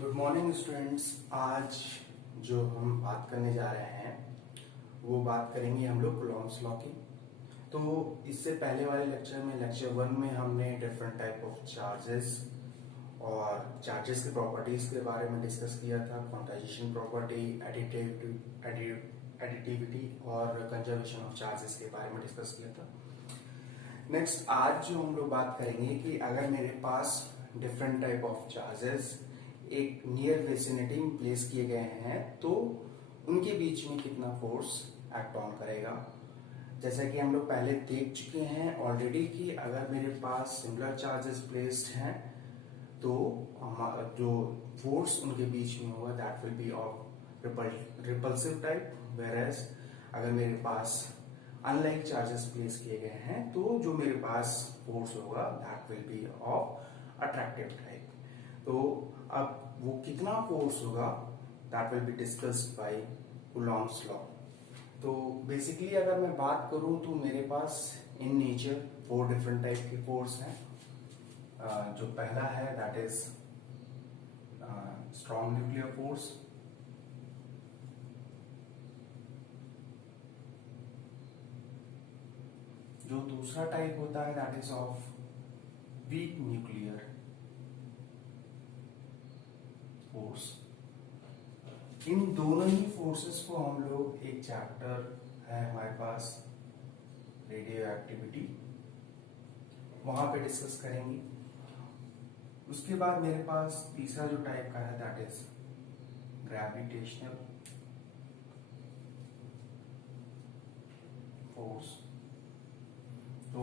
Good morning students. आज जो हम बात करने जा रहे हैं वो बात करेंगे हम लोग कूलॉम्स लॉ की। तो इससे पहले वाले लेक्चर में लेक्चर 1 में हमने डिफरेंट टाइप ऑफ चार्जेस और चार्जेस के प्रॉपर्टीज के बारे में डिस्कस किया था। क्वांटाइजेशन प्रॉपर्टी, एडिटिविटी और कंजर्वेशन ऑफ चार्जेस के बारे में डिस्कस किया था। नेक्स्ट आज जो हम लोग बात करेंगे कि अगर मेरे पास डिफरेंट टाइप ऑफ चार्जेस एक नियर विसिनिटी में प्लेस किए गए हैं तो उनके बीच में कितना फोर्स एक्ट ऑन करेगा। जैसा कि हम लोग पहले देख चुके हैं ऑलरेडी कि अगर मेरे पास सिमिलर चार्जेस प्लेस्ड हैं तो जो फोर्स उनके बीच में होगा that will be of repulsive type, whereas अगर मेरे पास अनलाइक चार्जेस प्लेस किए गए हैं तो जो मेरे पास फोर्स होगा that will be of attractive type. तो अब वो कितना फोर्स होगा that will be discussed by Coulomb's law. तो बेसिकली अगर मैं बात करूं तो मेरे पास इन नेचर 4 डिफरेंट टाइप के फोर्स हैं। जो पहला है that is strong nuclear force, जो दूसरा टाइप होता है that is of weak nuclear force. इन दोनों ही फोर्सेस को हम लोग एक चैप्टर है हमारे पास रेडियो एक्टिविटी, वहां पे डिस्कस करेंगे। उसके बाद मेरे पास तीसरा जो टाइप का है दैट इज ग्रेविटेशनल फोर्स। तो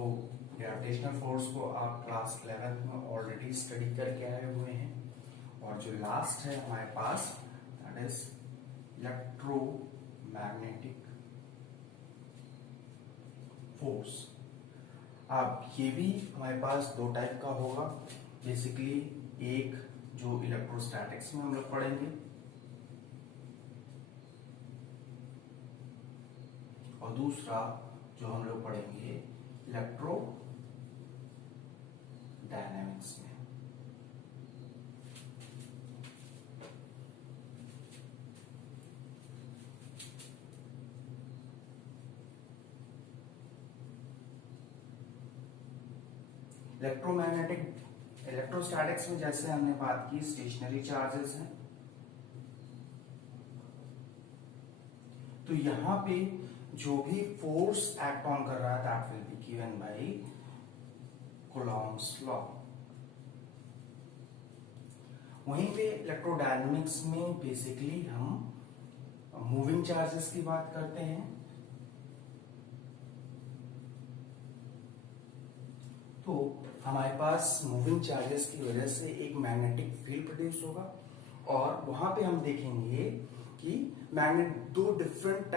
ग्रेविटेशनल फोर्स को आप क्लास 11 में ऑलरेडी स्टडी करके आए हुए हैं। और जो लास्ट है हमारे पास दैट इज इलेक्ट्रोमैग्नेटिक फोर्स। अब ये भी हमारे पास 2 टाइप का होगा। बेसिकली एक जो इलेक्ट्रोस्टैटिक्स में हम लोग पढ़ेंगे और दूसरा जो हम लोग पढ़ेंगे इलेक्ट्रो डायनेमिक्स में। इलेक्ट्रोस्टैटिक्स में जैसे हमने बात की स्टेशनरी चार्जेस हैं, तो यहां पे जो भी फोर्स एक्ट ऑन कर रहा है that will be given by Coulomb's law. वहीं पे इलेक्ट्रोडायनेमिक्स में बेसिकली हम मूविंग चार्जेस की बात करते हैं। तो हमारे पास मूविंग चार्जेस की वजह से एक मैग्नेटिक फील्ड प्रोड्यूस होगा और वहां पे हम देखेंगे कि दो different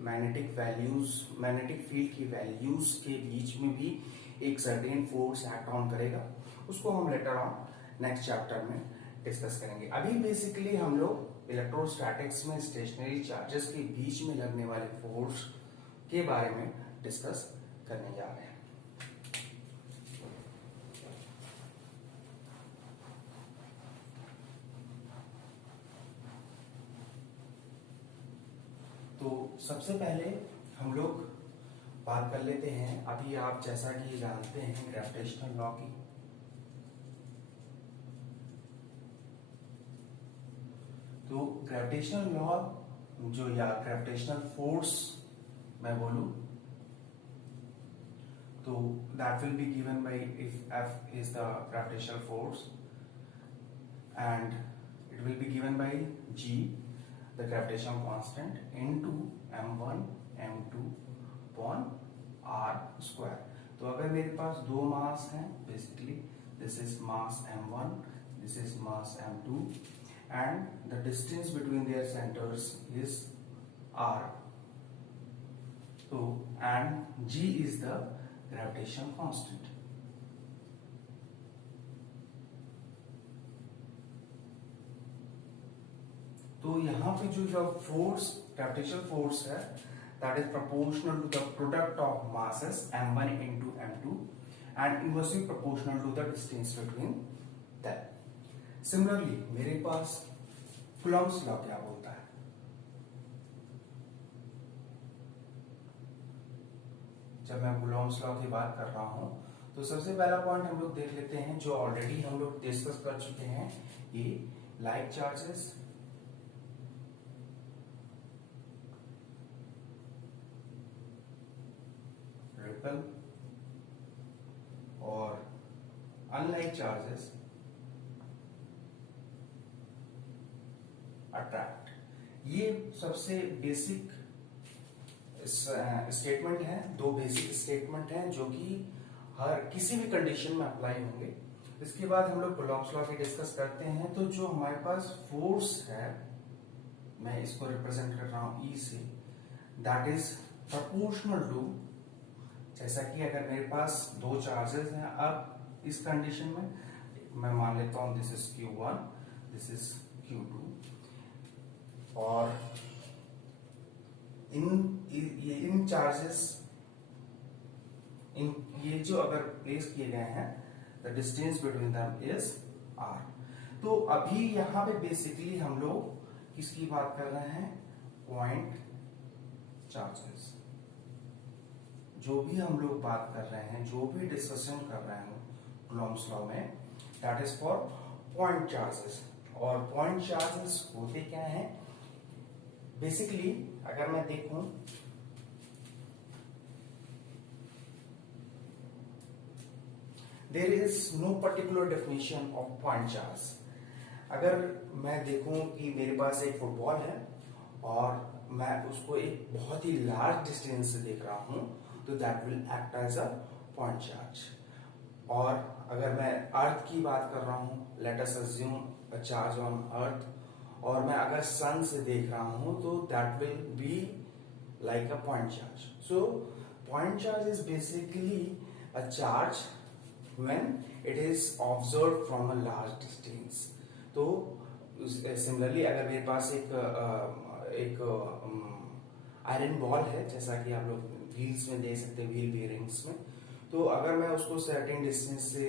magnetic values, magnetic field की वैल्यूज के बीच में भी एक सर्टेन फोर्स एक्ट ऑन करेगा। उसको हम लेटर ऑन नेक्स्ट चैप्टर में डिस्कस करेंगे। अभी बेसिकली हम लोग इलेक्ट्रोस्टैटिक्स में स्टेशनरी चार्जेस के बीच में लगने वाले फोर्स के बारे में डिस्कस करने जा रहे हैं। तो सबसे पहले हम लोग बात कर लेते हैं, अभी आप जैसा कि जानते हैं ग्रेविटेशनल लॉ की। तो ग्रेविटेशनल लॉ जो या ग्रेविटेशनल फोर्स मैं बोलूं तो that will be given by if F is the gravitational force and it will be given by G, the gravitational constant, into m1 m2 upon r square। तो अगर मेरे पास 2 मास हैं, basically this is mass m1, this is mass m2 and the distance between their centers is r। तो and G is the gravitation constant. तो यहां पे जो force gravitational force है that is proportional to the product of masses m1 into m2 and inversely proportional to the distance between then similarly मेरे पास Coulomb's law क्या बोलता है? जब मैं कूलम्ब्स लॉ की बात कर रहा हूं तो सबसे पहला पॉइंट हम लोग देख लेते हैं जो ऑलरेडी हम लोग डिस्कस कर चुके हैं कि लाइक चार्जेस रिपल और अनलाइक चार्जेस अट्रैक्ट। ये सबसे बेसिक स्टेटमेंट है, दो बेसिक स्टेटमेंट हैं जो कि हर किसी भी कंडीशन में अप्लाई होंगे। इसके बाद हम लोग कूलम्ब्स लॉ की डिस्कस करते हैं। तो जो हमारे पास फोर्स है, मैं इसको रिप्रेजेंट कर रहा हूं ई से, दैट इज प्रोपोर्शनल टू, जैसा कि अगर मेरे पास दो चार्जेस हैं, अब इस कंडीशन में मैं मान लेता हूं this is Q1, this is Q2, और इन चार्जेस ये जो अगर प्लेस किए गए हैं, the distance between them is r। तो अभी यहां पे बेसिकली हम लोग किसकी बात कर रहे हैं? Point charges. जो भी हम लोग बात कर रहे हैं, जो भी डिस्कशन कर रहे हैं कूलम्ब्स लॉ में, that is for point charges. और पॉइंट चार्जेस होते क्या है? बेसिकली अगर मैं देखूं, there is no particular definition of point charge. अगर मैं देखूं कि मेरे पास एक फुटबॉल है और मैं उसको एक बहुत ही लार्ज डिस्टेंस से देख रहा हूं, तो that will act as a point charge. और अगर मैं अर्थ की बात कर रहा हूं, let us assume a charge on earth, और मैं अगर सन से देख रहा हूं तो that will be like a point charge. So point charge is basically a charge when it is observed from a large distance। तो सिमिलरली अगर मेरे पास एक आयरन बॉल है, जैसा कि आप लोग व्हील्स में देख सकते हैं, व्हील बेयरिंग्स में, तो अगर मैं उसको सर्टेन डिस्टेंस से,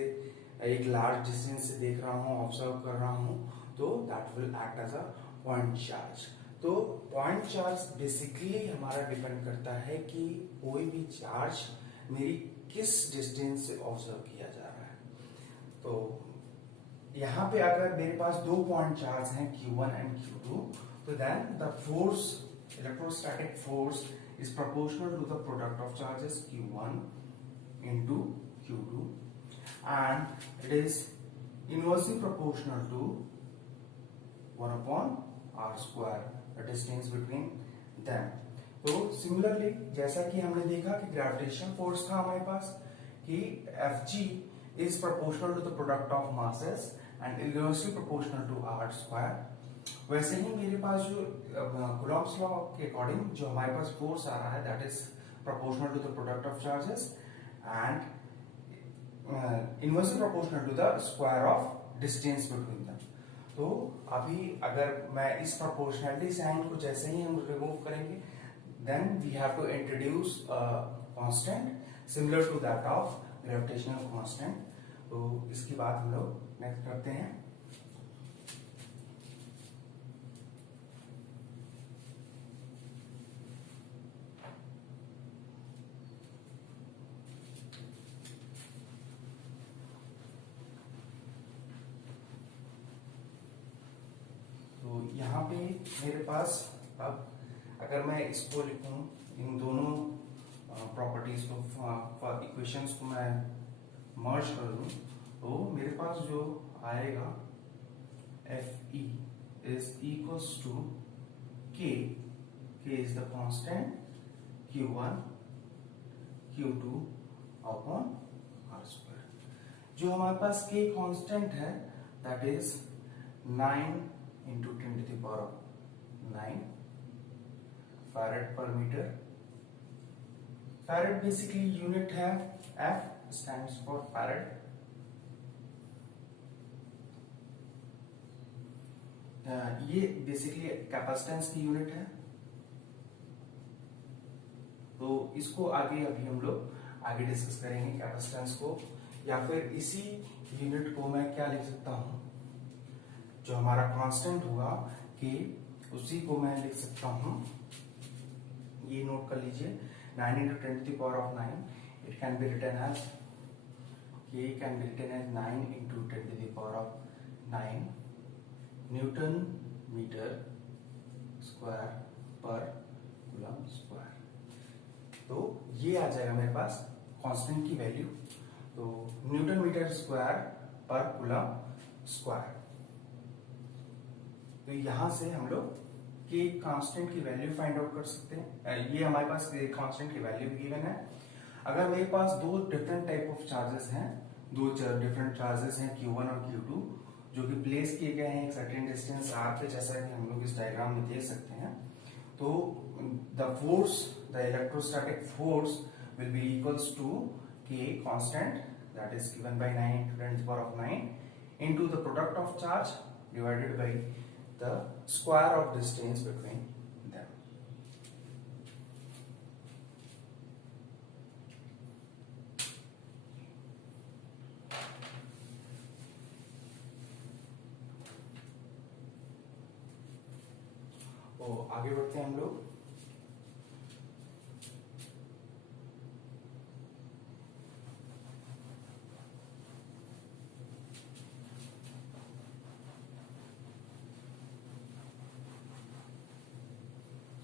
एक लार्ज डिस्टेंस से देख रहा हूं, ऑब्जर्व कर रहा हूं, तो that will act as a point charge. तो पॉइंट चार्ज बेसिकली हमारा डिपेंड करता है कि कोई भी चार्ज मेरी किस डिस्टेंस से ऑब्जर्व किया जा रहा है। तो यहां पे अगर मेरे पास दो पॉइंट चार्ज हैं Q1 एंड Q2, तो then the force, electrostatic force is proportional to the product of charges Q1 into Q2 and it is inversely proportional to 1 upon r square, the distance between them। तो similarly जैसा कि हमने देखा कि gravitation force था हमारे पास कि Fg is proportional to the product of masses and inversely proportional to r square, वैसे ही मेरे पास जो कूलम्ब्स लॉ के अकॉर्डिंग जो हमारे पास फोर्स आ रहा है, that is proportional to the product of charges and inversely proportional to the square of distance between them। तो अभी अगर मैं इस प्रोपोर्शनलिटी साइन को जैसे ही हम रिमूव करेंगे, then we have to introduce a constant similar to that of gravitational constant। तो इसकी बात हम लोग नेक्स्ट करते हैं। तो यहाँ पे मेरे पास अब अगर मैं इसको लिखूं, इन दोनों प्रॉपर्टीज को, इक्वेशंस को मैं मर्ज कर दूं, तो मेरे पास जो आएगा Fe is equals to K is the constant, Q1 Q2 upon r square। जो हमारे पास K कांस्टेंट है, that is 9 into 10 to the power of 9 farad per meter। farad basically unit है, F stands for farad। ये basically capacitance की unit है। तो इसको आगे अभी हम लोग आगे डिस्कस करेंगे कैपेसिटेंस को, या फिर इसी यूनिट को मैं क्या लिख सकता हूँ, जो हमारा कांस्टेंट होगा के, उसी को मैं लिख सकता हूँ, ये नोट कर लीजिए, 9 into 10 to the power of 9, it can be written as, k can be written as 9 into 10 to the power of 9 newton metre square पर कूलम स्क्वायर। तो ये आ जाएगा मेरे पास कांस्टेंट की वैल्यू, तो न्यूटन मीटर स्क्वायर पर कूलम स्क्वायर। तो यहां से हम लोग के कांस्टेंट की वैल्यू फाइंड आउट कर सकते हैं। ये हमारे पास कांस्टेंट की वैल्यू गिवन है। अगर मेरे पास दो डिफरेंट टाइप ऑफ चार्जेस हैं, दो डिफरेंट चार्जेस हैं Q1 और Q2, जो कि प्लेस किए गए हैं एक सर्टेन डिस्टेंस r पे, जैसा कि हम लोग इस डायग्राम में देख सकते हैं। तो the force, the electrostatic force will be equals to k constant, that is given by 9 into 10 to the power of 9 into the product of charge divided by the square of distance between them. तो आगे बढ़ते हैं हम लोग।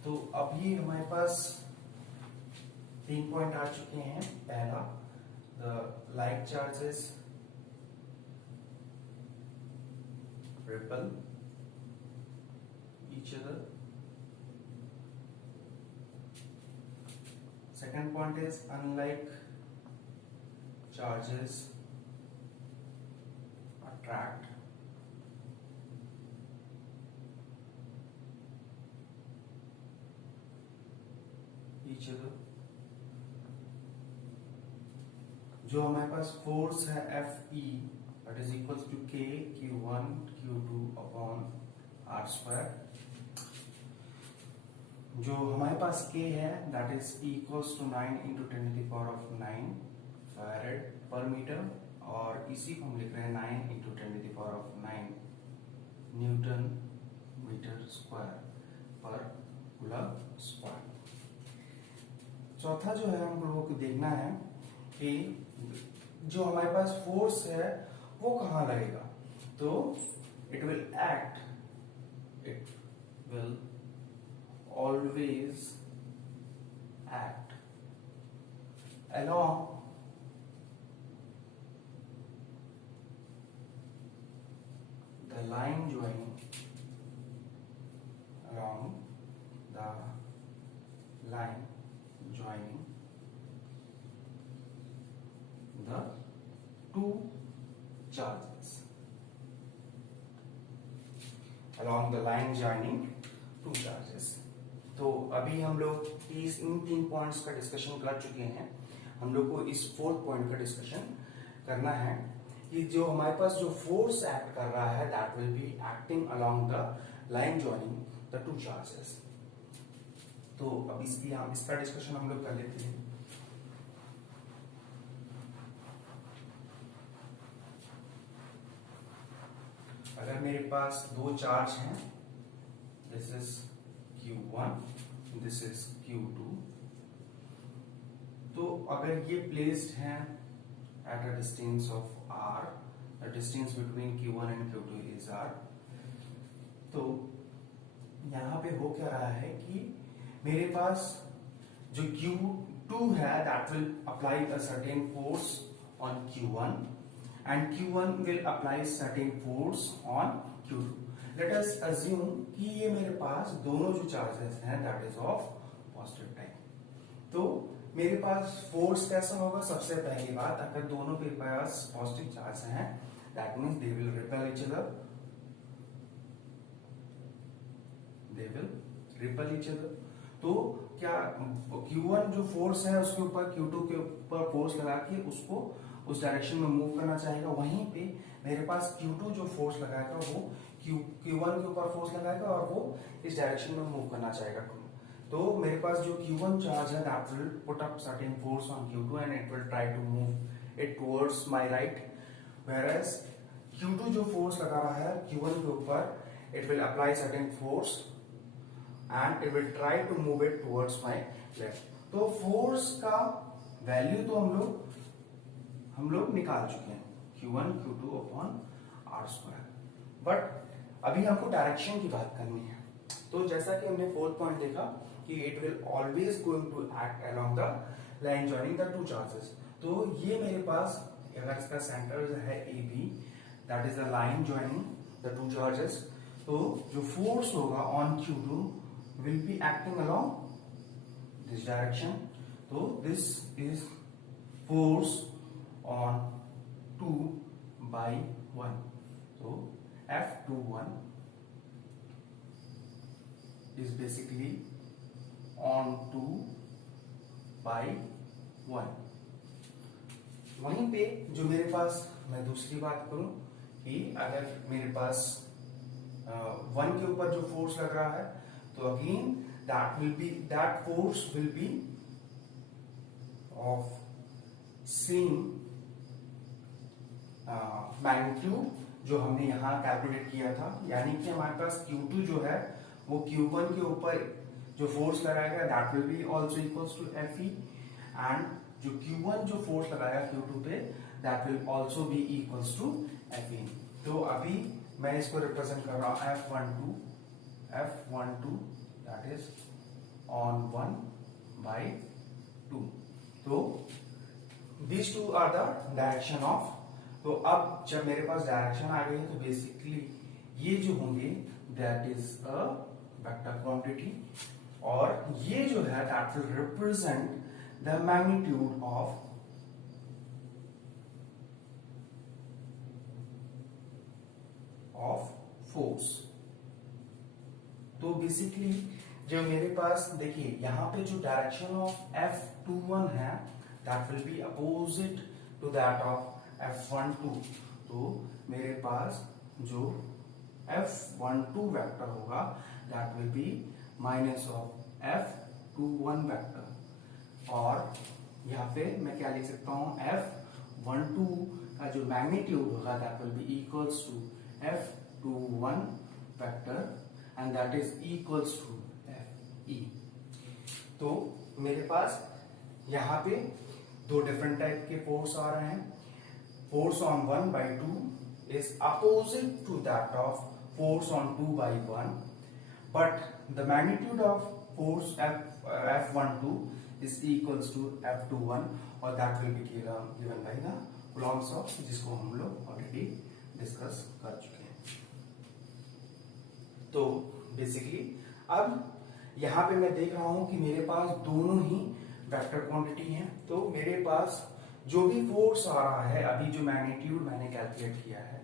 तो अभी हमारे पास 3 point आ चुके हैं। पहला, the like charges ripple each other. Second point is unlike charges attract each other. जो हमारे पास फोर्स है Fe, that is equals to K Q1 Q2 upon R square. जो हमारे पास K है, that is equals to 9 into 10 to the power of 9 farad per meter, और इसी को हम लिख रहे हैं 9 into 10 to the power of 9 newton metre square पर कूलम स्क्वायर। चौथा जो है हम लोगों को देखना है कि जो हमारे पास फोर्स है वो कहाँ लगेगा। तो it will always act along the line joining the two charges, along the line joining two charges। तो अभी हम लोग इन 3 पॉइंट्स का डिस्कशन कर चुके हैं। हम लोग को इस 4th पॉइंट का डिस्कशन करना है कि जो हमारे पास जो फोर्स एक्ट कर रहा है, that will be acting along the line joining the two charges. तो अब इसका डिस्कशन हम लोग कर लेते हैं। अगर मेरे पास दो चार्ज हैं, this is Q1, this is Q2, तो अगर ये प्लेस्ड हैं at a distance of R, the distance between Q1 and Q2 is R, तो यहाँ पे हो क्या रहा है कि मेरे पास जो Q2 है, that will apply a certain force on Q1 and Q1 will apply certain force on Q2. Let us assume कि ये मेरे पास दोनों जो चार्जेस हैं that is of positive type। तो मेरे पास फोर्स कैसा होगा, सबसे पहली बात, अगर दोनों के पास पॉजिटिव चार्ज हैं, that means they will repel each other, they will repel each other। तो क्या Q1 जो फोर्स है उसके ऊपर Q2 के ऊपर फोर्स लगा के उसको उस डायरेक्शन में मूव करना चाहेगा, वहीं पे मेरे पास Q2 जो फोर्स लगाएगा वो Q1 के ऊपर फोर्स लगाएगा और वो इस डायरेक्शन में मूव करना चाहेगा। तो मेरे पास जो Q1 चार्ज है, that will put up certain force on Q2 and it will try to move it towards my right, whereas Q2 जो फोर्स लगा रहा है Q1 के ऊपर, it will apply certain force and it will try to move it towards my left. तो force का value तो हम लोग निकाल चुके हैं, Q1 Q2 upon are square, but अभी हमको डायरेक्शन की बात करनी है। तो जैसा कि हमने फोर्थ पॉइंट देखा कि it will always going to act along the line joining the two charges. तो ये मेरे पास अगर इसका सेंटर है A B, that is the line joining the two charges, तो जो फोर्स होगा on Q2 will be acting along this direction. तो दिस इज फोर्स ऑन 2/1, तो F21 is basically on 2/1। वहीं पे जो मेरे पास, मैं दूसरी बात करूं कि अगर मेरे पास 1 के ऊपर जो फोर्स लग रहा है, तो again that force will be of same magnitude जो हमने यहां कैलकुलेट किया था, यानी कि हमारे पास Q2 जो है वो Q1 के ऊपर जो फोर्स लगाएगा that will be also equals to Fe, and जो Q1 जो फोर्स लगाएगा Q2 पे that will also be equals to Fe। तो अभी मैं इसको रिप्रेजेंट कर रहा हूं F12 दैट इज ऑन 1/2। तो these two are the direction of। तो अब जब मेरे पास डायरेक्शन आ गई है तो बेसिकली ये जो होंगे that is a vector quantity, और ये जो है that will represent the magnitude of force. तो बेसिकली जो मेरे पास देखिए यहां पे जो डायरेक्शन ऑफ F21 है that will be opposite to that of F12। तो मेरे पास जो F12 वेक्टर होगा that will be minus of F21 vector, और यहाँ पे मैं क्या लिख सकता हूँ, F12 का जो मैग्नीट्यूड होगा that will be equals to F21 vector and that is equals to Fe। तो मेरे पास यहाँ पे दो डिफरेंट टाइप के फोर्स आ रहे हैं। Force on 1/2 is opposite to that of force on 2/1, but the magnitude of force F12 is equals to F21, or that will be given by the Coulomb's law, जिसको हम लोग already discuss कर चुके हैं। तो बेसिकली अब यहाँ पे मैं देख रहा हूं कि मेरे पास दोनों ही वेक्टर क्वांटिटी हैं, तो मेरे पास जो भी फोर्स आ रहा है, अभी जो मैग्नीट्यूड मैंने कैलकुलेट किया है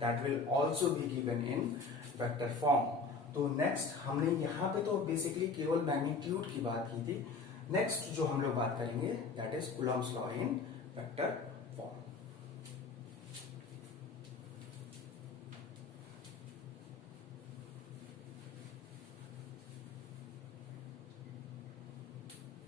that will also be given in vector form. तो नेक्स्ट हमने यहाँ पे तो बेसिकली केवल मैग्नीट्यूड की बात की थी। नेक्स्ट जो हम लोग बात करेंगे that is Coulomb's law in vector